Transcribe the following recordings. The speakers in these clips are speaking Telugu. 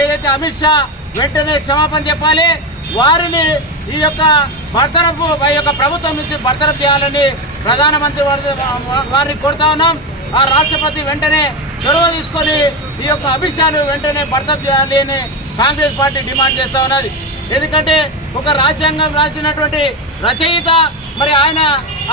ఏదైతే అమిత్ షా వెంటనే క్షమాపణ చెప్పాలి, వారిని ఈ యొక్క బర్తరఫ్ ప్రభుత్వం నుంచి బర్తరఫ్ చేయాలని ప్రధానమంత్రి వారిని కోరుతా ఉన్నాం. ఆ రాష్ట్రపతి వెంటనే చొరవ తీసుకొని ఈ యొక్క అమిత్ షాను వెంటనే బర్తరఫ్ చేయాలి అని కాంగ్రెస్ పార్టీ డిమాండ్ చేస్తా ఉన్నది. ఎందుకంటే ఒక రాజ్యాంగం రాసినటువంటి రచయిత మరి ఆయన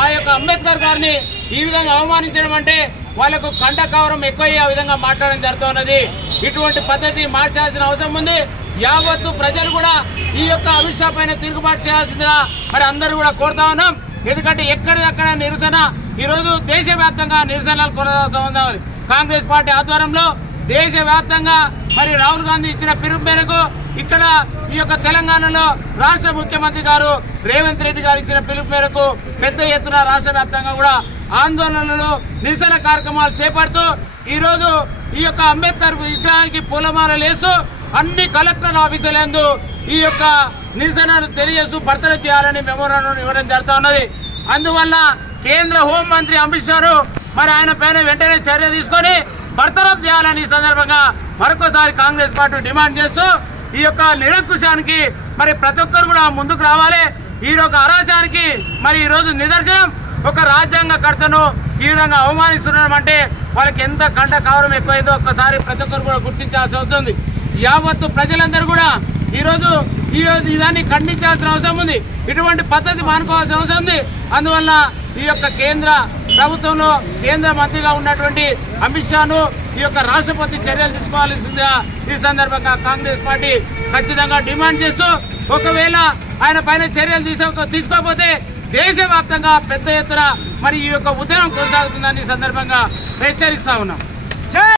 ఆ యొక్క అంబేద్కర్ గారిని ఈ విధంగా అవమానించడం అంటే వాళ్లకు కండ కవరం ఎక్కువ ఆ విధంగా మాట్లాడడం జరుగుతున్నది. ఇటువంటి పద్ధతి మార్చాల్సిన అవసరం ఉంది. యావత్తు ప్రజలు కూడా ఈ యొక్క అమిత్ షా పైన తిరుగుబాటు చేయాల్సిందిగా మరి అందరూ కూడా కోరుతా ఉన్నాం. ఎందుకంటే ఎక్కడిదక్కడ నిరసన ఈరోజు దేశవ్యాప్తంగా నిరసనలు కొనసాగుతూ ఉన్నాయి. కాంగ్రెస్ పార్టీ ఆధ్వర్యంలో దేశవ్యాప్తంగా మరి రాహుల్ గాంధీ ఇచ్చిన పిలుపు మేరకు ఇక్కడ ఈ యొక్క తెలంగాణలో రాష్ట్ర ముఖ్యమంత్రి గారు రేవంత్ రెడ్డి గారు ఇచ్చిన పిలుపు మేరకు పెద్ద ఎత్తున రాష్ట్ర వ్యాప్తంగా కూడా ఆందోళనలు నిరసన కార్యక్రమాలు చేపడుతూ ఈరోజు ఈ యొక్క అంబేద్కర్ విగ్రహానికి పూలమాలలు వేస్తూ అన్ని కలెక్టర్ ఆఫీసులందు ఈ యొక్క నిరసనను తెలియజేస్తూ బర్తరఫ్ చేయాలని మెమోరాండం ఇవ్వడం జరుగుతూ ఉన్నది. అందువల్ల కేంద్ర హోంమంత్రి అమిత్ షా మరి ఆయన పైన వెంటనే చర్య తీసుకొని బర్తరఫ్ చేయాలని ఈ సందర్భంగా మరొకసారి కాంగ్రెస్ పార్టీ డిమాండ్ చేస్తూ ఈ యొక్క నిరంకుశానికి మరి ప్రతి ఒక్కరు కూడా ముందుకు రావాలి. ఈ యొక్క అరాచకానికి మరి ఈ రోజు నిదర్శనం ఒక రాజ్యాంగకర్తను ఈ విధంగా అవమానిస్తున్నామంటే వాళ్ళకి ఎంత కంట కవరం ఎక్కువైందో ఒక్కసారి ప్రతి ఒక్కరు కూడా గుర్తించాల్సి వస్తుంది. యావత్తు ప్రజలందరూ కూడా ఈరోజు దాన్ని ఖండించాల్సిన అవసరం ఉంది. ఇటువంటి పద్ధతి మానుకోవాల్సిన అవసరం ఉంది. అందువల్ల ఈ యొక్క కేంద్ర ప్రభుత్వంలో కేంద్ర మంత్రిగా ఉన్నటువంటి అమిత్ షాను ఈ యొక్క రాష్ట్రపతి చర్యలు తీసుకోవాల్సిందిగా ఈ సందర్భంగా కాంగ్రెస్ పార్టీ ఖచ్చితంగా డిమాండ్ చేస్తూ ఒకవేళ ఆయన పైన చర్యలు తీసుకోకపోతే దేశవ్యాప్తంగా పెద్ద ఎత్తున మరి ఈ యొక్క ఉద్యమం కొనసాగుతుందని ఈ సందర్భంగా హెచ్చరిస్తా ఉన్నాం.